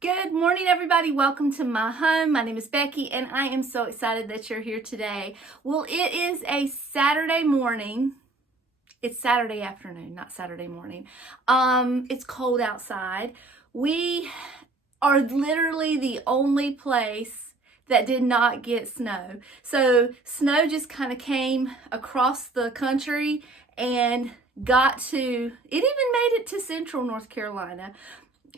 Good morning, everybody. Welcome to my home. My name is Becky, and I am so excited that you're here today. Well, it is a Saturday morning. It's Saturday afternoon, not Saturday morning. It's cold outside. We are literally the only place that did not get snow. So snow just kind of came across the country and it even made it to central North Carolina.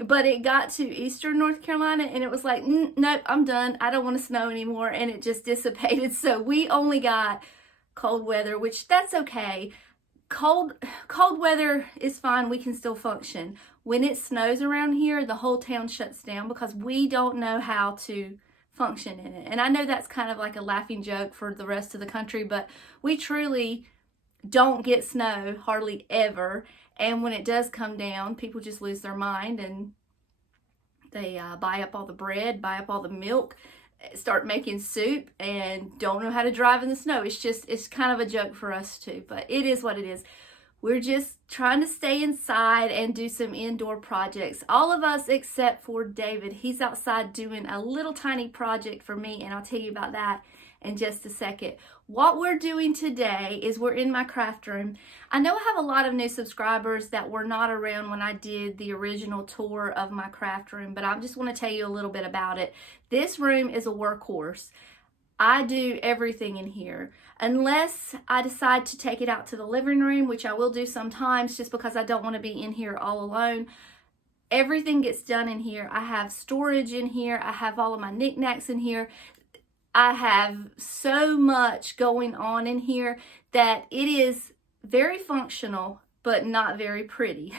But it got to eastern North Carolina and it was like, nope, I'm done. I don't want to snow anymore. And it just dissipated. So we only got cold weather, which that's okay. Cold weather is fine. We can still function. When it snows around here, the whole town shuts down because we don't know how to function in it. And I know that's kind of like a laughing joke for the rest of the country, but we truly don't get snow hardly ever. And when it does come down, people just lose their mind and they buy up all the bread, buy up all the milk, start making soup, and don't know how to drive in the snow. It's kind of a joke for us too, but it is what it is. We're just trying to stay inside and do some indoor projects. All of us except for David. He's outside doing a little tiny project for me, and I'll tell you about that in just a second. What we're doing today is we're in my craft room. I know I have a lot of new subscribers that were not around when I did the original tour of my craft room, but I just want to tell you a little bit about it. This room is a workhorse. I do everything in here unless I decide to take it out to the living room, which I will do sometimes just because I don't want to be in here all alone. Everything gets done in here. I have storage in here. I have all of my knickknacks in here. I have so much going on in here that it is very functional, but not very pretty.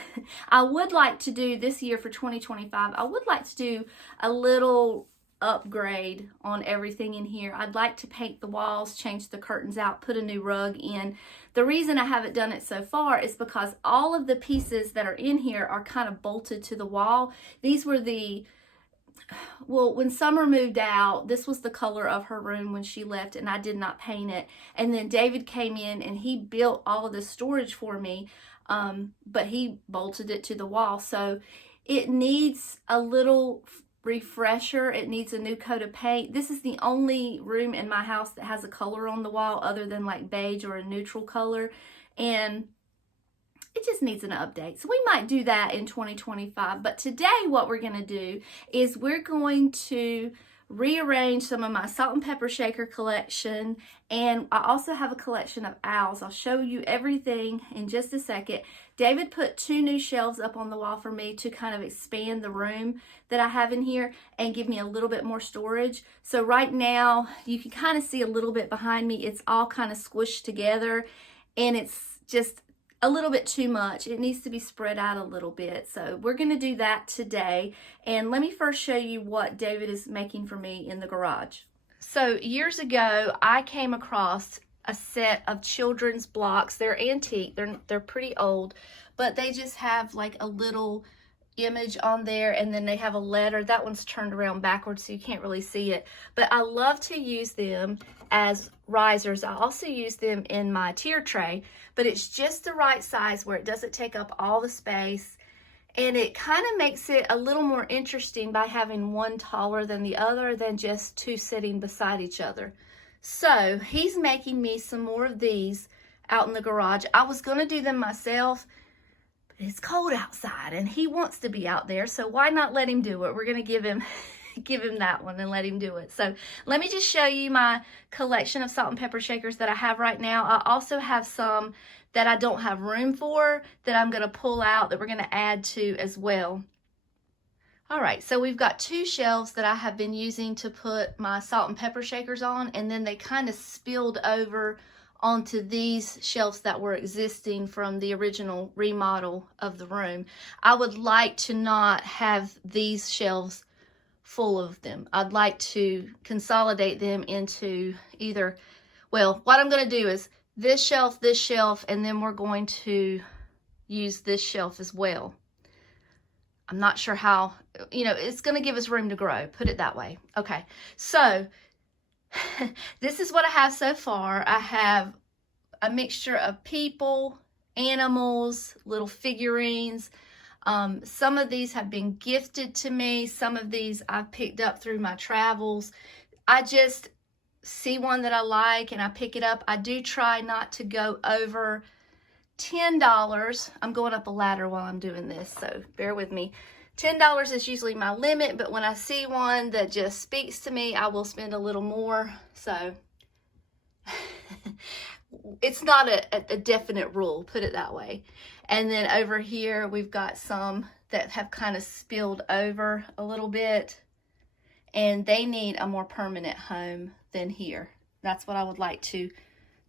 I would like to do this year for 2025, I would like to do a little upgrade on everything in here. I'd like to paint the walls, change the curtains out, put a new rug in. The reason I haven't done it so far is because all of the pieces that are in here are kind of bolted to the wall. These were when Summer moved out, this was the color of her room when she left, and I did not paint it. And then David came in and he built all of the storage for me, but he bolted it to the wall. So it needs a little refresher. It needs a new coat of paint. This is the only room in my house that has a color on the wall other than like beige or a neutral color. And it just needs an update. So we might do that in 2025. But today what we're going to do is we're going to rearrange some of my salt and pepper shaker collection. And I also have a collection of owls. I'll show you everything in just a second. David put 2 new shelves up on the wall for me to kind of expand the room that I have in here and give me a little bit more storage. So right now you can kind of see a little bit behind me. It's all kind of squished together and it's just a little bit too much. It needs to be spread out a little bit. So we're going to do that today. And let me first show you what David is making for me in the garage. So years ago, I came across a set of children's blocks. They're antique. They're pretty old, but they just have like a little image on there and then they have a letter. That one's turned around backwards so you can't really see it, but I love to use them as risers. I also use them in my tier tray, but it's just the right size where it doesn't take up all the space, and it kind of makes it a little more interesting by having one taller than the other than just 2 sitting beside each other. So he's making me some more of these out in the garage. I was going to do them myself. It's cold outside and he wants to be out there, so why not let him do it? We're going to give him that one and let him do it. So let me just show you my collection of salt and pepper shakers that I have right now. I also have some that I don't have room for that I'm going to pull out that we're going to add to as well. All right, so we've got 2 shelves that I have been using to put my salt and pepper shakers on, and then they kind of spilled over onto these shelves that were existing from the original remodel of the room. I would like to not have these shelves full of them. I'd like to consolidate them into either, well, what I'm going to do is this shelf, and then we're going to use this shelf as well. I'm not sure how, it's going to give us room to grow, put it that way. Okay, so this is what I have so far. I have a mixture of people, animals, little figurines, Some of these have been gifted to me. Some of these I've picked up through my travels. I just see one that I like and I pick it up. I do try not to go over $10. I'm going up a ladder while I'm doing this, so bear with me. $10 is usually my limit, but when I see one that just speaks to me, I will spend a little more. So it's not a definite rule, put it that way. And then over here, we've got some that have kind of spilled over a little bit, and they need a more permanent home than here. That's what I would like to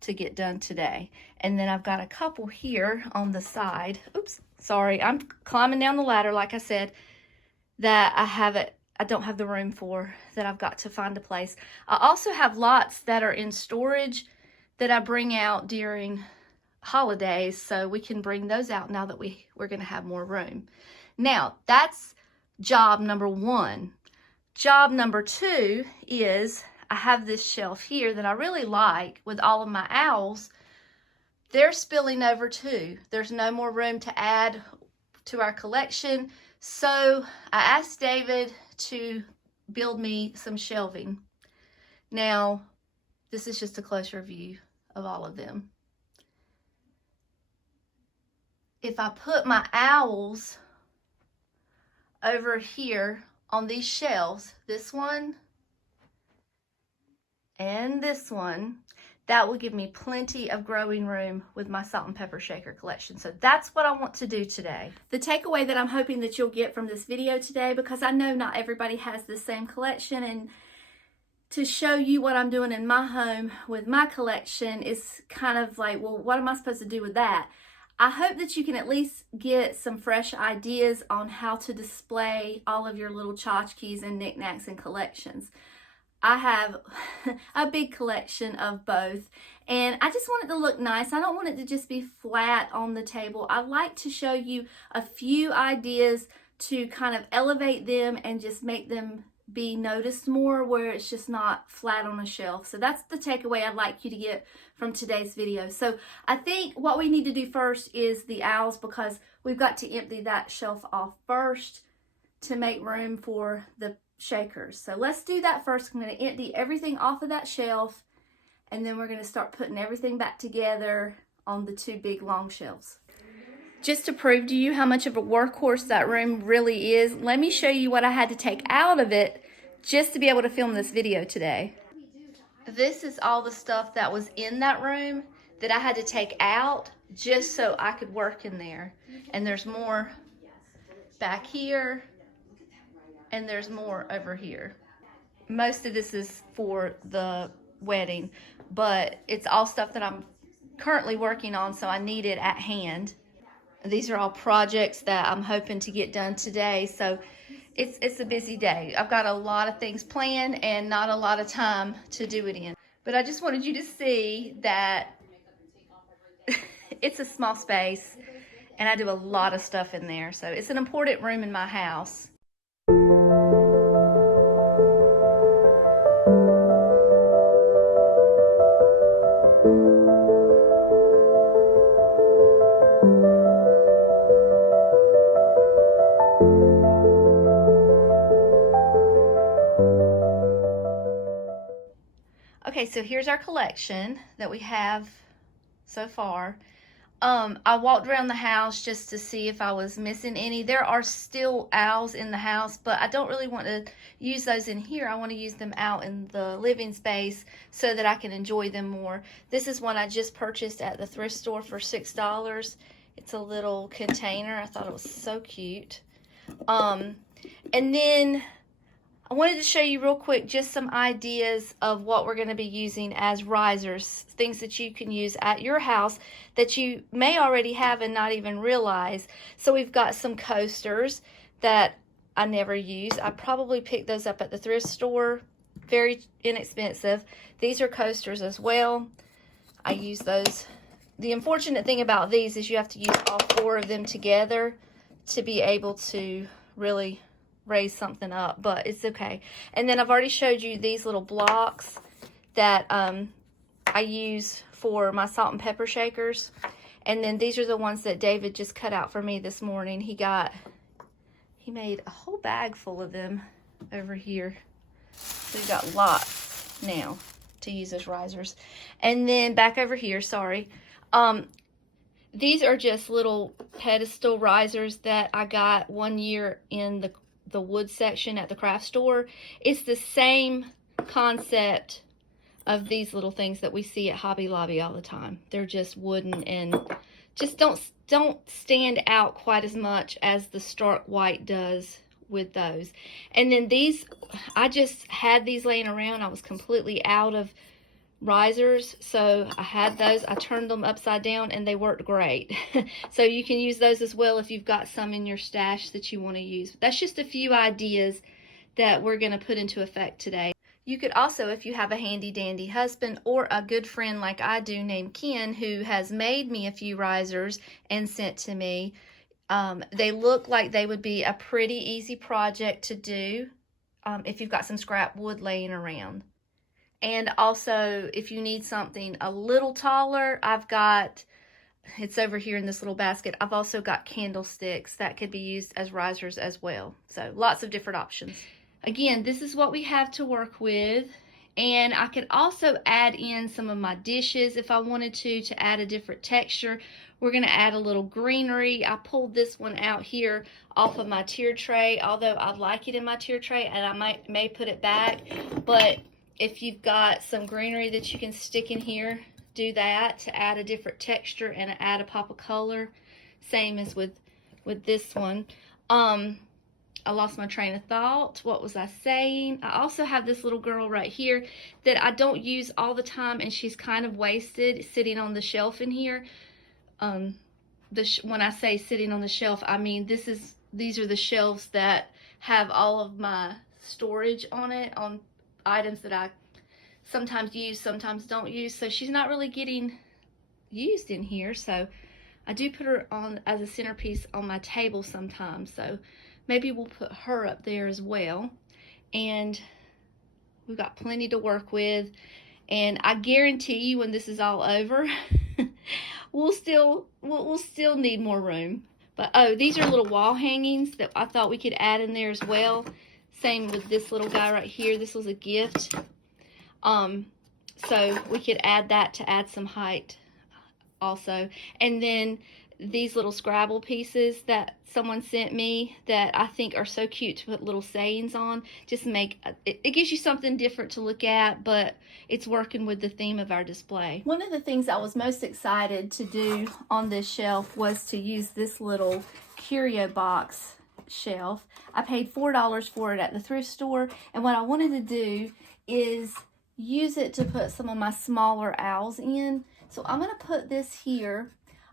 get done today. And then I've got a couple here on the side. Oops, sorry, I'm climbing down the ladder, like I said, that I don't have the room for, that I've got to find a place. I also have lots that are in storage that I bring out during holidays, so we can bring those out now that we're gonna have more room. Now, that's job number one. Job number two is I have this shelf here that I really like with all of my owls. They're spilling over too. There's no more room to add to our collection. So I asked David to build me some shelving. Now, this is just a closer view of all of them. If I put my owls over here on these shelves, this one and this one, that will give me plenty of growing room with my salt and pepper shaker collection. So that's what I want to do today. The takeaway that I'm hoping that you'll get from this video today, because I know not everybody has the same collection, and to show you what I'm doing in my home with my collection is kind of like, well, what am I supposed to do with that? I hope that you can at least get some fresh ideas on how to display all of your little tchotchkes and knickknacks and collections. I have a big collection of both, and I just want it to look nice. I don't want it to just be flat on the table. I like to show you a few ideas to kind of elevate them and just make them be noticed more, where it's just not flat on a shelf. So that's the takeaway I'd like you to get from today's video. So I think what we need to do first is the owls, because we've got to empty that shelf off first to make room for the shakers. So let's do that first. I'm going to empty everything off of that shelf, and then we're going to start putting everything back together on the two big long shelves. Just to prove to you how much of a workhorse that room really is, let me show you what I had to take out of it just to be able to film this video today. This is all the stuff that was in that room that I had to take out just so I could work in there. And there's more back here, and there's more over here. Most of this is for the wedding, but it's all stuff that I'm currently working on, so I need it at hand. These are all projects that I'm hoping to get done today, so it's a busy day. I've got a lot of things planned and not a lot of time to do it in. But I just wanted you to see that it's a small space, and I do a lot of stuff in there, so it's an important room in my house. Okay, so here's our collection that we have so far. I walked around the house just to see if I was missing any. There are still owls in the house, but I don't really want to use those in here. I want to use them out in the living space so that I can enjoy them more. This is one I just purchased at the thrift store for $6. It's a little container. I thought it was so cute. And then I wanted to show you real quick just some ideas of what we're going to be using as risers, things that you can use at your house that you may already have and not even realize. So we've got some coasters that I never use. I probably picked those up at the thrift store, very inexpensive. These are coasters as well. I use those. The unfortunate thing about these is you have to use all four of them together to be able to really raise something up, but it's okay. And then I've already showed you these little blocks that I use for my salt and pepper shakers, And then these are the ones that David just cut out for me this morning. He made a whole bag full of them over here. So we got lots now to use as risers. And then back over here, sorry. These are just little pedestal risers that I got one year in the wood section at the craft store. It's the same concept of these little things that we see at Hobby Lobby all the time. They're just wooden and just don't stand out quite as much as the stark white does with those. And then these, I just had these laying around. I was completely out of risers, so I had those. I turned them upside down and they worked great. So you can use those as well if you've got some in your stash that you want to use. That's just a few ideas that we're going to put into effect today. You could also, if you have a handy dandy husband or a good friend like I do named Ken, who has made me a few risers and sent to me, they look like they would be a pretty easy project to do if you've got some scrap wood laying around. And also, if you need something a little taller, it's over here in this little basket. I've also got candlesticks that could be used as risers as well. So lots of different options. Again, this is what we have to work with. And I could also add in some of my dishes if I wanted to add a different texture. We're going to add a little greenery. I pulled this one out here off of my tier tray, although I like it in my tier tray and I may put it back. But if you've got some greenery that you can stick in here, do that to add a different texture and add a pop of color. Same as with this one. I lost my train of thought. What was I saying? I also have this little girl right here that I don't use all the time, and she's kind of wasted sitting on the shelf in here. When I say sitting on the shelf, I mean these are the shelves that have all of my storage on it, on items that I sometimes use, sometimes don't use. So she's not really getting used in here. So I do put her on as a centerpiece on my table sometimes. So maybe we'll put her up there as well. And we've got plenty to work with. And I guarantee you when this is all over, we'll still need more room. But oh, these are little wall hangings that I thought we could add in there as well. Same with this little guy right here. This was a gift. So we could add that to add some height also. And then these little Scrabble pieces that someone sent me that I think are so cute to put little sayings on. Just it gives you something different to look at, but it's working with the theme of our display. One of the things I was most excited to do on this shelf was to use this little curio box shelf. I paid $4 for it at the thrift store, and what I wanted to do is use it to put some of my smaller owls in. So I'm going to put this here.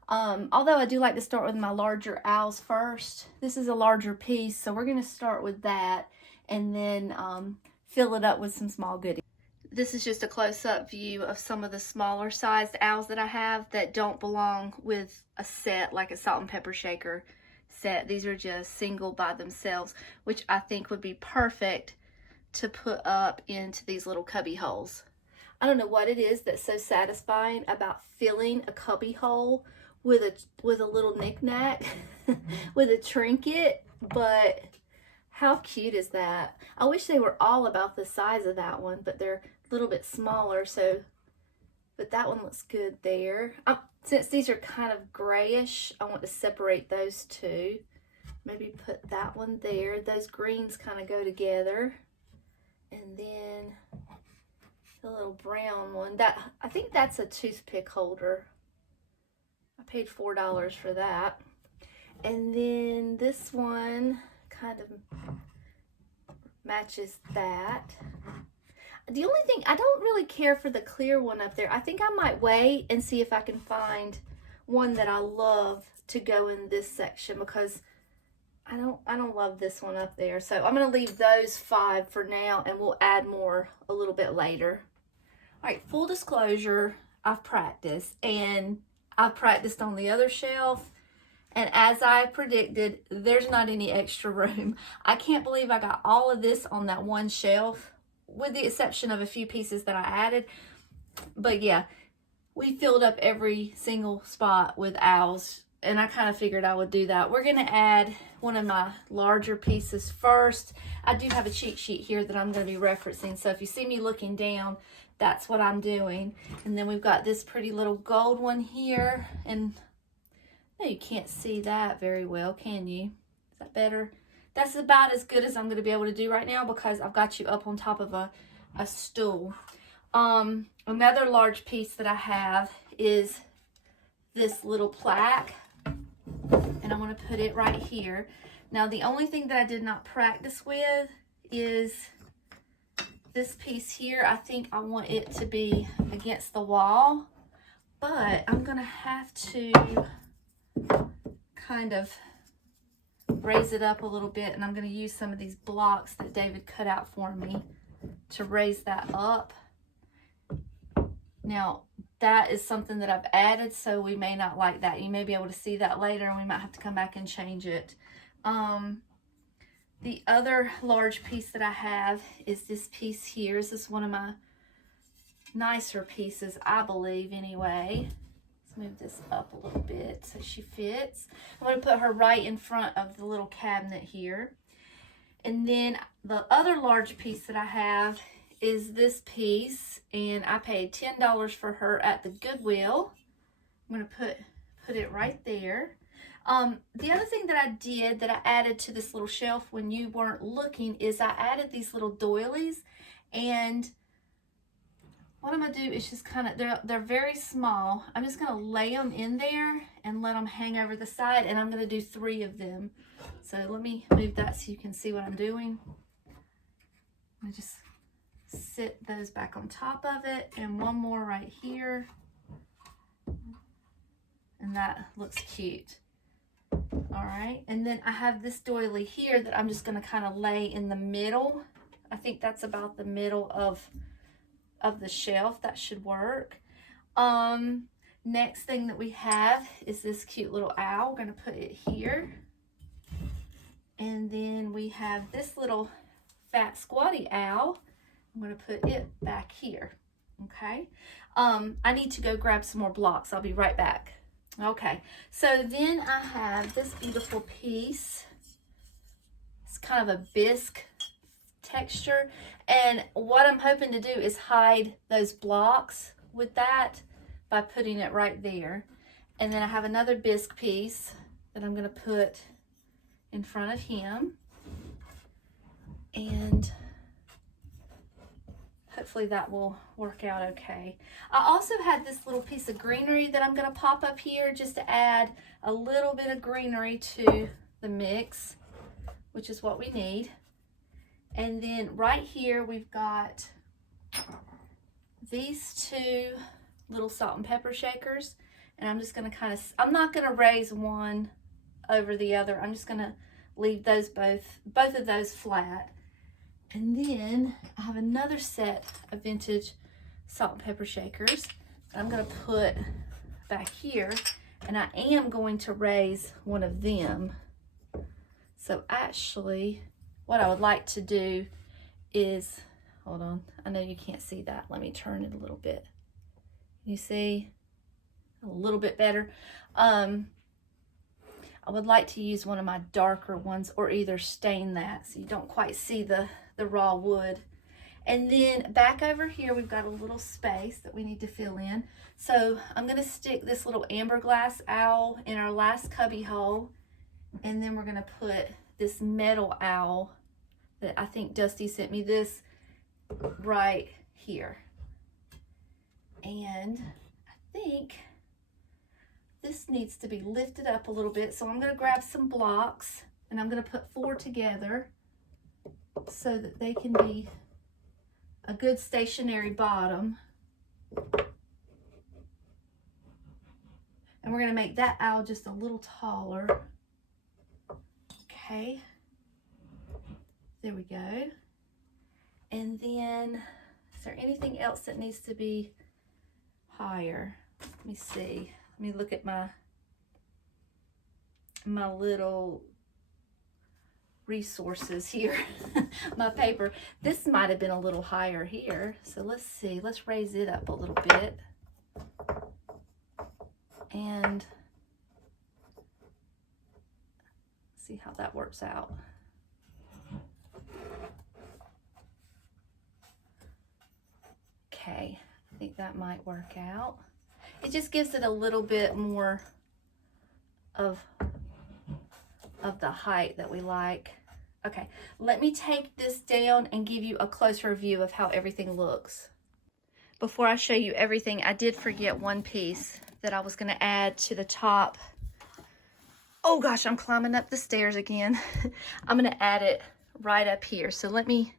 Although I do like to start with my larger owls first. This is a larger piece, so we're going to start with that and then fill it up with some small goodies. This is just a close-up view of some of the smaller sized owls that I have that don't belong with a set like a salt and pepper shaker set. These are just single by themselves, which I think would be perfect to put up into these little cubby holes. I don't know what it is that's so satisfying about filling a cubby hole with a little knick-knack, with a trinket, but how cute is that? I wish they were all about the size of that one, but they're a little bit smaller, but that one looks good there. Since these are kind of grayish, I want to separate those two. Maybe put that one there. Those greens kind of go together. And then the little brown one, I think that's a toothpick holder. I paid $4 for that. And then this one kind of matches that. The only thing, I don't really care for the clear one up there. I think I might wait and see if I can find one that I love to go in this section, because I don't love this one up there. So I'm going to leave those 5 for now, and we'll add more a little bit later. All right, full disclosure, I've practiced, and I've practiced on the other shelf, and as I predicted, there's not any extra room. I can't believe I got all of this on that one shelf, with the exception of a few pieces that I added. But yeah, we filled up every single spot with owls, and I kind of figured I would do that. We're gonna add one of my larger pieces first. I do have a cheat sheet here that I'm gonna be referencing, so if you see me looking down, that's what I'm doing. And then we've got this pretty little gold one here, and no, you can't see that very well, can you? Is that better? That's about as good as I'm gonna be able to do right now because I've got you up on top of a stool. Another large piece that I have is this little plaque, and I want to put it right here. Now, the only thing that I did not practice with is this piece here. I think I want it to be against the wall, but I'm gonna have to kind of raise it up a little bit, and I'm going to use some of these blocks that David cut out for me to raise that up. Now, that is something that I've added, so we may not like that. You may be able to see that later, and we might have to come back and change it. The other large piece that I have is this piece here. This is one of my nicer pieces, I believe, anyway. Let's move this up a little bit so she fits. I'm going to put her right in front of the little cabinet here. And then the other large piece that I have is this piece, and I paid $10 for her at the Goodwill. I'm going to put it right there. The other thing that I did that I added to this little shelf when you weren't looking is I added these little doilies, and what I'm going to do is just kind of, they're very small. I'm just going to lay them in there and let them hang over the side, and I'm going to do 3 of them. So let me move that so you can see what I'm doing. I just sit those back on top of it, and one more right here. And that looks cute. All right, and then I have this doily here that I'm just going to kind of lay in the middle. I think that's about the middle of the shelf. That should work. Next thing that we have is this cute little owl. We're going to put it here. And then we have this little fat squatty owl. I'm going to put it back here. Okay. I need to go grab some more blocks. I'll be right back. Okay, so then I have this beautiful piece. It's kind of a bisque texture, and what I'm hoping to do is hide those blocks with that by putting it right there. And then I have another bisque piece that I'm going to put in front of him, and hopefully that will work out okay. I also had this little piece of greenery that I'm going to pop up here just to add a little bit of greenery to the mix, which is what we need. And then right here we've got these 2 little salt and pepper shakers, and I'm just going to kind of, I'm not going to raise one over the other. I'm just going to leave those both of those flat. And then I have another set of vintage salt and pepper shakers I'm going to put back here, and I am going to raise one of them. So actually, what I would like to do is, hold on, I know you can't see that. Let me turn it a little bit. You see? A little bit better. I would like to use one of my darker ones, or either stain that so you don't quite see the raw wood. And then back over here we've got a little space that we need to fill in. So I'm going to stick this little amber glass owl in our last cubby hole, and then we're going to put this metal owl that I think Dusty sent me this right here. And I think this needs to be lifted up a little bit, so I'm going to grab some blocks and I'm going to put 4 together so that they can be a good stationary bottom. And we're going to make that owl just a little taller. Okay, there we go. And then, is there anything else that needs to be higher? Let me see. Let me look at my little resources here. My paper. This might have been a little higher here. So let's see. Let's raise it up a little bit. and see how that works out. Okay, I think that might work out. It just gives it a little bit more of the height that we like. Okay, let me take this down and give you a closer view of how everything looks. Before I show you everything, I did forget one piece that I was going to add to the top. Oh gosh, I'm climbing up the stairs again. I'm going to add it right up here. So let me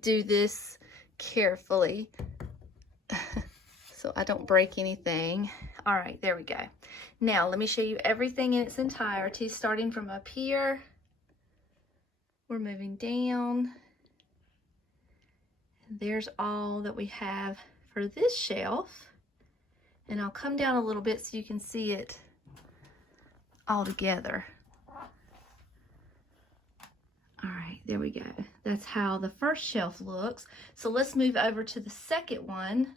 do this carefully so I don't break anything. All right, there we go. Now let me show you everything in its entirety, starting from up here. We're moving down. There's all that we have for this shelf. And I'll come down a little bit so you can see it all together. All right, there we go. That's how the first shelf looks. So let's move over to the second one.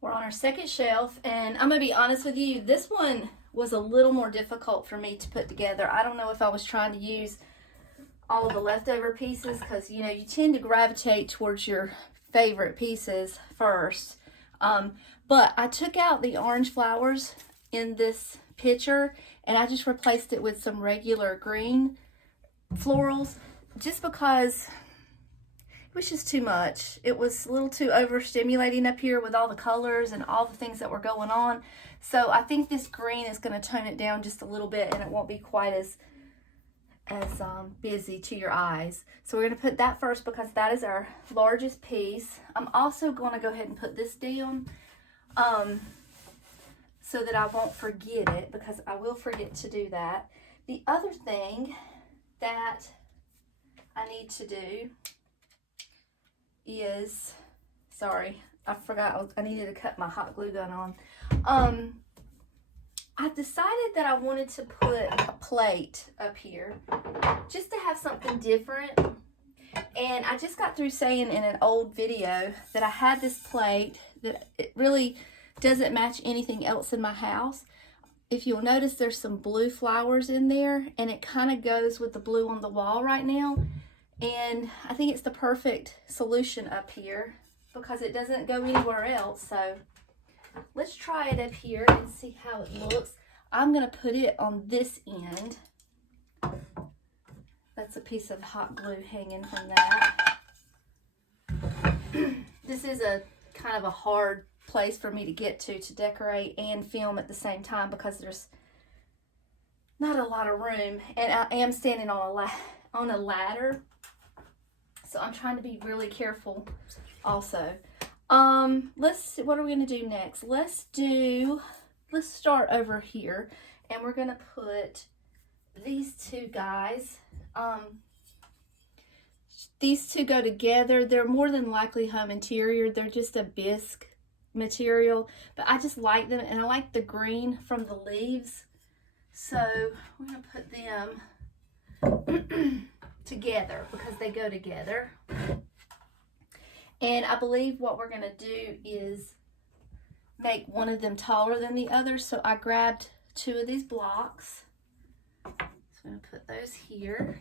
We're on our second shelf, and I'm gonna be honest with you, this one was a little more difficult for me to put together. I don't know if I was trying to use all of the leftover pieces, because you know, you tend to gravitate towards your favorite pieces first. But I took out the orange flowers in this picture and I just replaced it with some regular green florals, just because it was just too much. It was a little too overstimulating up here with all the colors and all the things that were going on. So I think this green is going to tone it down just a little bit, and it won't be quite as busy to your eyes. So we're going to put that first because that is our largest piece. I'm also going to go ahead and put this down so that I won't forget it, because I will forget to do that. The other thing that I need to do is, sorry, I forgot I needed to cut my hot glue gun on. I decided that I wanted to put a plate up here just to have something different. And I just got through saying in an old video that I had this plate that it really doesn't match anything else in my house. If you'll notice, there's some blue flowers in there, and it kind of goes with the blue on the wall right now. And I think it's the perfect solution up here because it doesn't go anywhere else. So let's try it up here and see how it looks. I'm going to put it on this end. That's a piece of hot glue hanging from that. This is a kind of a hard place for me to get to decorate and film at the same time because there's not a lot of room, and I am standing on a ladder, so I'm trying to be really careful also. What are we going to do next? Let's start over here, and we're going to put these two guys. These two go together. They're more than likely home interior. They're just a bisque material, but I just like them, and I like the green from the leaves. So we're going to put them together because they go together. And I believe what we're going to do is make one of them taller than the other. So I grabbed two of these blocks. So I'm going to put those here.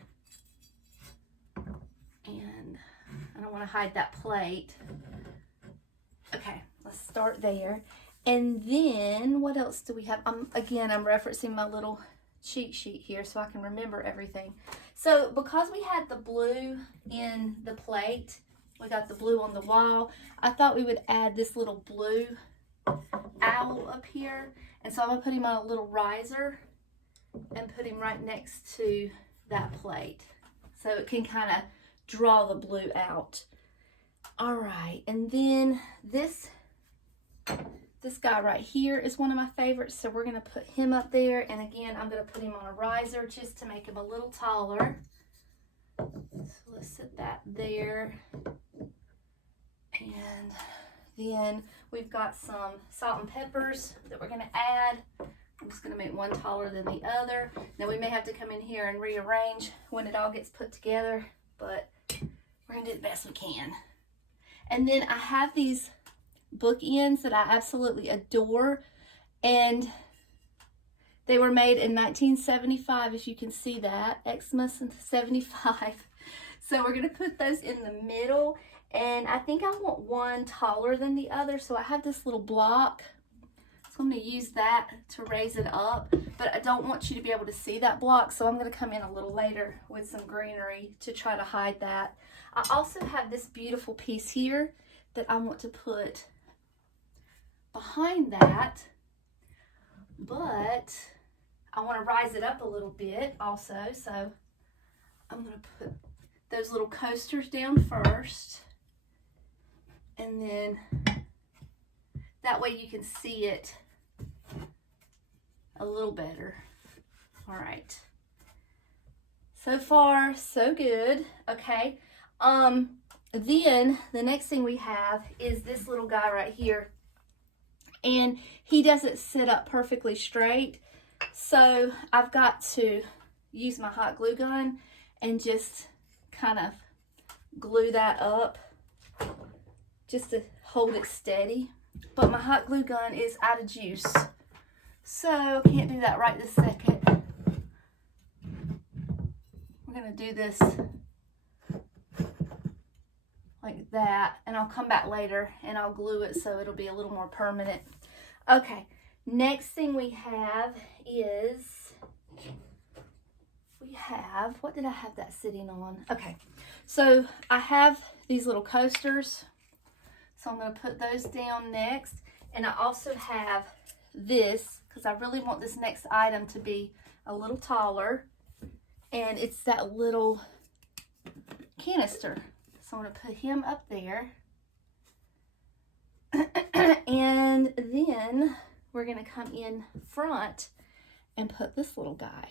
And I don't want to hide that plate. Okay, let's start there. And then what else do we have? Again, I'm referencing my little cheat sheet here so I can remember everything. So because we had the blue in the plate, we got the blue on the wall, I thought we would add this little blue owl up here. And so I'm going to put him on a little riser and put him right next to that plate so it can kind of draw the blue out. All right, and then this guy right here is one of my favorites, so we're going to put him up there. And again, I'm going to put him on a riser just to make him a little taller. So let's set that there. And then we've got some salt and peppers that we're going to add. I'm just going to make one taller than the other. Now we may have to come in here and rearrange when it all gets put together, but we're going to do the best we can. And then I have these bookends that I absolutely adore, And they were made in 1975, as you can see that, Xmas in 75. So we're gonna put those in the middle, and I think I want one taller than the other, so I have this little block. So I'm gonna use that to raise it up, but I don't want you to be able to see that block, so I'm gonna come in a little later with some greenery to try to hide that. I also have this beautiful piece here that I want to put behind that, but I want to rise it up a little bit also, so I'm going to put those little coasters down first, and then that way you can see it a little better. All right. So far, so good. Okay. Then the next thing we have is this little guy right here, and he doesn't sit up perfectly straight. So I've got to use my hot glue gun and just kind of glue that up just to hold it steady. But my hot glue gun is out of juice, so can't do that right this second. We're gonna do this like that, and I'll come back later and I'll glue it so it'll be a little more permanent. Okay. Next thing we have is, what did I have that sitting on? Okay, so I have these little coasters, so I'm going to put those down next. And I also have this, because I really want this next item to be a little taller, and it's that little canister. So I'm going to put him up there. And then we're going to come in front and put this little guy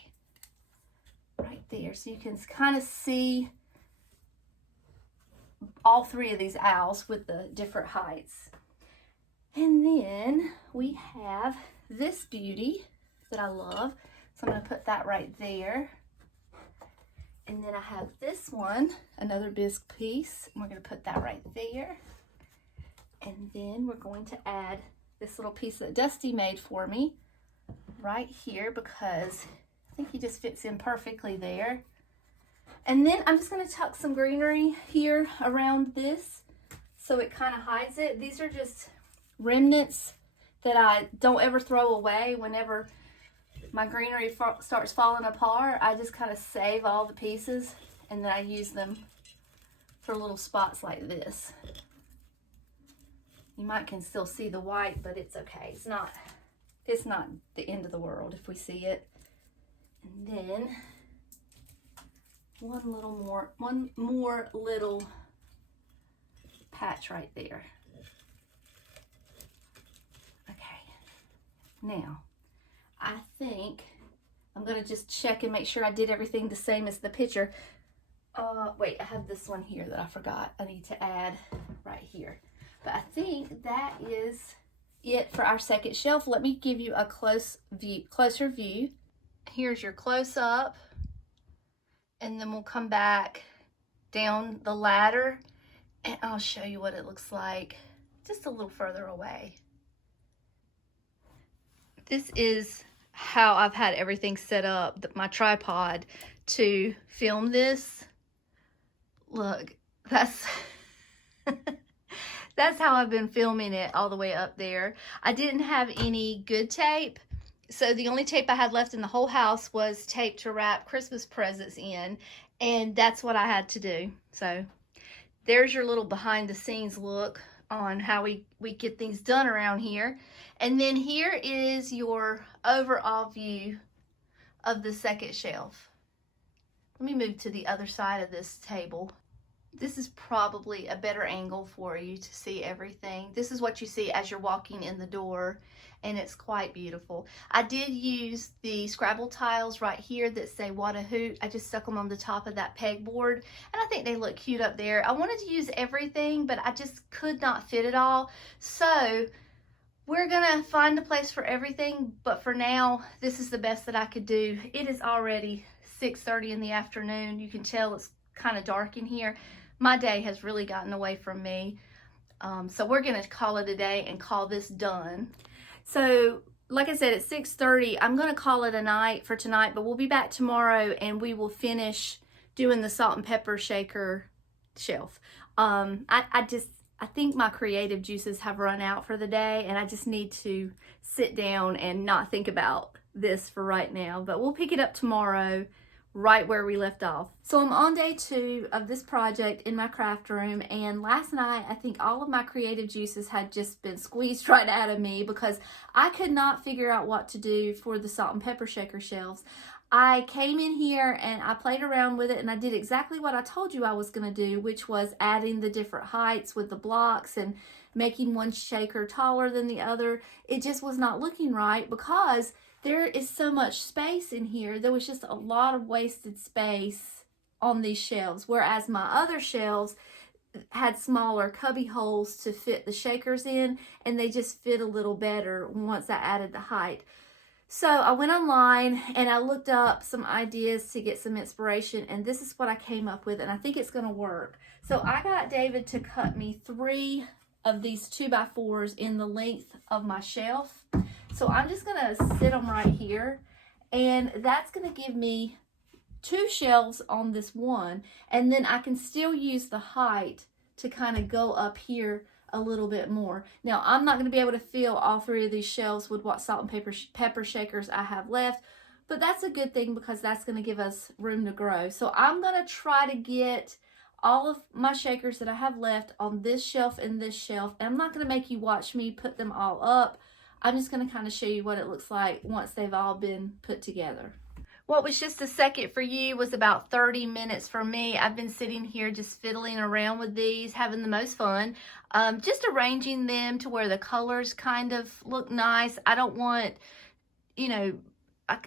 right there, so you can kind of see all three of these owls with the different heights. And then we have this beauty that I love, so I'm going to put that right there. And then I have this one, another bisque piece, and we're going to put that right there. And then we're going to add this little piece that Dusty made for me right here, because I think he just fits in perfectly there. And then I'm just going to tuck some greenery here around this so it kind of hides it. These are just remnants that I don't ever throw away. Whenever my greenery starts falling apart, I just kind of save all the pieces, and then I use them for little spots like this. You can still see the white, but it's okay. It's not the end of the world if we see it. And then one more little patch right there. Okay. Now, I think I'm going to just check and make sure I did everything the same as the picture. Wait, I have this one here that I forgot. I need to add right here. But I think that is it for our second shelf. Let me give you a closer view. Here's your close-up, and then we'll come back down the ladder and I'll show you what it looks like just a little further away. This is how I've had everything set up, my tripod, to film this. Look, that's that's how I've been filming it all the way up there. I didn't have any good tape, so the only tape I had left in the whole house was tape to wrap Christmas presents in, and that's what I had to do. So there's your little behind the scenes look on how we get things done around here. And then here is your overall view of the second shelf. Let me move to the other side of this table. This is probably a better angle for you to see everything. This is what you see as you're walking in the door, and it's quite beautiful. I did use the Scrabble tiles right here that say "What a Hoot." I just stuck them on the top of that pegboard, and I think they look cute up there. I wanted to use everything, but I just could not fit it all. So we're gonna find a place for everything, but for now, this is the best that I could do. It is already 6:30 in the afternoon. You can tell it's kind of dark in here. My day has really gotten away from me. So we're gonna call it a day and call this done. So like I said, it's 6:30. I'm going to call it a night for tonight, but we'll be back tomorrow and we will finish doing the salt and pepper shaker shelf. I think my creative juices have run out for the day, and I just need to sit down and not think about this for right now. But we'll pick it up tomorrow right where we left off. So I'm on day 2 of this project in my craft room, and last night I think all of my creative juices had just been squeezed right out of me because I could not figure out what to do for the salt and pepper shaker shelves. I came in here and I played around with it, and I did exactly what I told you I was going to do, which was adding the different heights with the blocks and making one shaker taller than the other. It just was not looking right because there is so much space in here. There was just a lot of wasted space on these shelves, whereas my other shelves had smaller cubby holes to fit the shakers in, and they just fit a little better once I added the height. So I went online and I looked up some ideas to get some inspiration, and this is what I came up with, and I think it's going to work. So I got David to cut me 3 of these 2x4s in the length of my shelf. So I'm just going to sit them right here, and that's going to give me 2 shelves on this one, and then I can still use the height to kind of go up here a little bit more. Now, I'm not going to be able to fill all 3 of these shelves with what salt and pepper shakers I have left, but that's a good thing because that's going to give us room to grow. So I'm going to try to get all of my shakers that I have left on this shelf and this shelf, and I'm not going to make you watch me put them all up. I'm just going to kind of show you what it looks like once they've all been put together. What was just a second for you was about 30 minutes for me. I've been sitting here just fiddling around with these, having the most fun. Just arranging them to where the colors kind of look nice. I don't want, you know, I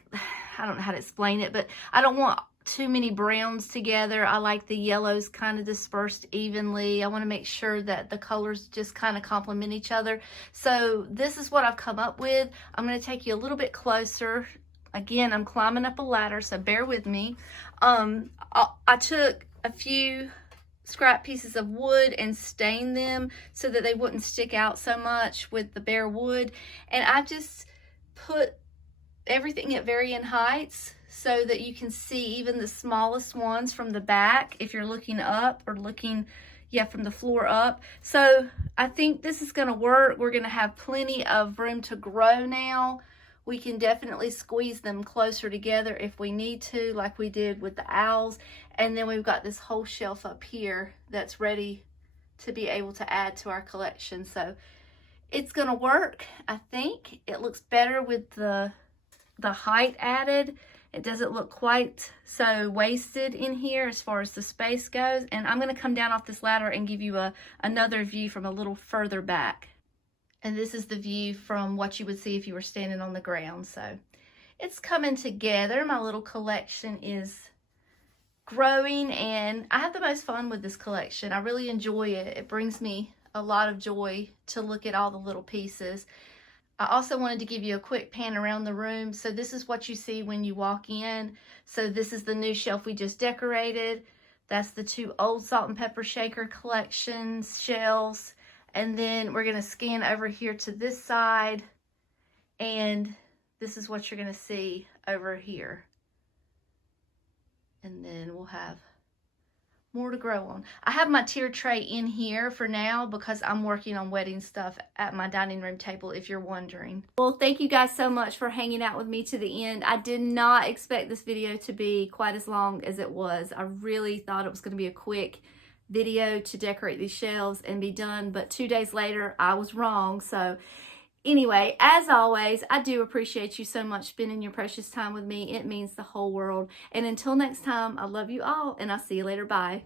don't know how to explain it, but I don't want too many browns together. I like the yellows kind of dispersed evenly. I want to make sure that the colors just kind of complement each other. So this is what I've come up with. I'm going to take you a little bit closer. Again, I'm climbing up a ladder, so bear with me. I took a few scrap pieces of wood and stained them so that they wouldn't stick out so much with the bare wood. And I've just put everything at varying heights so that you can see even the smallest ones from the back if you're looking up or looking, yeah, from the floor up. So I think this is going to work. We're going to have plenty of room to grow now. We can definitely squeeze them closer together if we need to, like we did with the owls. And then we've got this whole shelf up here that's ready to be able to add to our collection. So it's going to work, I think. It looks better with the height added. It doesn't look quite so wasted in here as far as the space goes. And I'm going to come down off this ladder and give you another view from a little further back. And this is the view from what you would see if you were standing on the ground. So it's coming together. My little collection is growing, and I have the most fun with this collection. I really enjoy it. It brings me a lot of joy to look at all the little pieces. I also wanted to give you a quick pan around the room. So this is what you see when you walk in. So this is the new shelf we just decorated. That's the 2 old salt and pepper shaker collections shelves. And then we're going to scan over here to this side, and this is what you're going to see over here. And then we'll have more to grow on. I have my tier tray in here for now because I'm working on wedding stuff at my dining room table, if you're wondering. Well, thank you guys so much for hanging out with me to the end. I did not expect this video to be quite as long as it was. I really thought it was going to be a quick video to decorate these shelves and be done, but 2 days later I was wrong. So anyway, as always, I do appreciate you so much spending your precious time with me. It means the whole world. And until next time, I love you all, and I'll see you later. Bye.